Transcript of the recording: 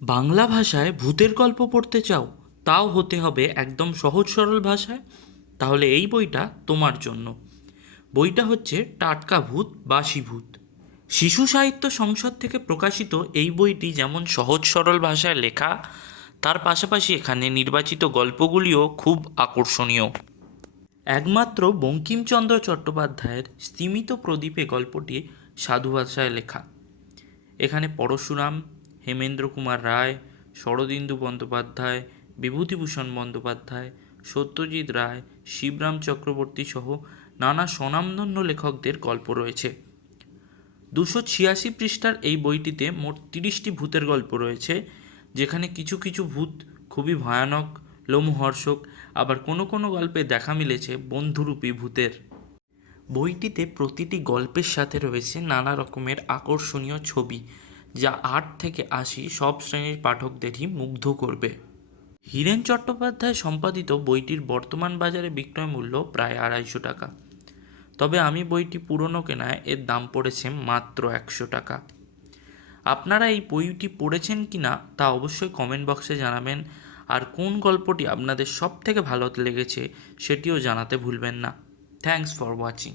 বাংলা ভাষায় ভূতের গল্প পড়তে চাও, তাও হতে হবে একদম সহজ সরল ভাষায়? তাহলে এই বইটা তোমার জন্য। বইটা হচ্ছে টাটকা ভূত বাসি ভূত। শিশু সাহিত্য সংসদ থেকে প্রকাশিত এই বইটি যেমন সহজ সরল ভাষায় লেখা, তার পাশাপাশি এখানে নির্বাচিত গল্পগুলিও খুব আকর্ষণীয়। একমাত্র বঙ্কিমচন্দ্র চট্টোপাধ্যায়ের স্তিমিত প্রদীপে গল্পটি সাধু ভাষায় লেখা। এখানে পরশুরাম, হেমেন্দ্র কুমার রায়, শরদিন্দু বন্দ্যোপাধ্যায়, বিভূতিভূষণ বন্দ্যোপাধ্যায়, সত্যজিৎ রায়, শিবরাম চক্রবর্তী সহ নানা স্বনামধন্য লেখকদের গল্প রয়েছে। 286 পৃষ্ঠার এই বইটিতে মোট 30টি ভূতের গল্প রয়েছে, যেখানে কিছু কিছু ভূত খুবই ভয়ানক, লোমহর্ষক, আবার কোনো কোনো গল্পে দেখা মিলেছে বন্ধুরূপী ভূতের। বইটিতে প্রতিটি গল্পের সাথে রয়েছে নানা রকমের আকর্ষণীয় ছবি, যা 8 থেকে 80 সব শ্রেণীর পাঠকদেরই মুগ্ধ করবে। হীরেন চট্টোপাধ্যায় সম্পাদিত বইটির বর্তমান বাজারে বিক্রয় মূল্য প্রায় 250 টাকা। তবে আমি বইটি পুরনো কেনায় এর দাম পড়েছে মাত্র 100 টাকা। আপনারা এই বইটি পড়েছেন কি না তা অবশ্যই কমেন্ট বক্সে জানাবেন, আর কোন গল্পটি আপনাদের সব থেকে ভালো লেগেছে সেটিও জানাতে ভুলবেন না। Thanks for watching.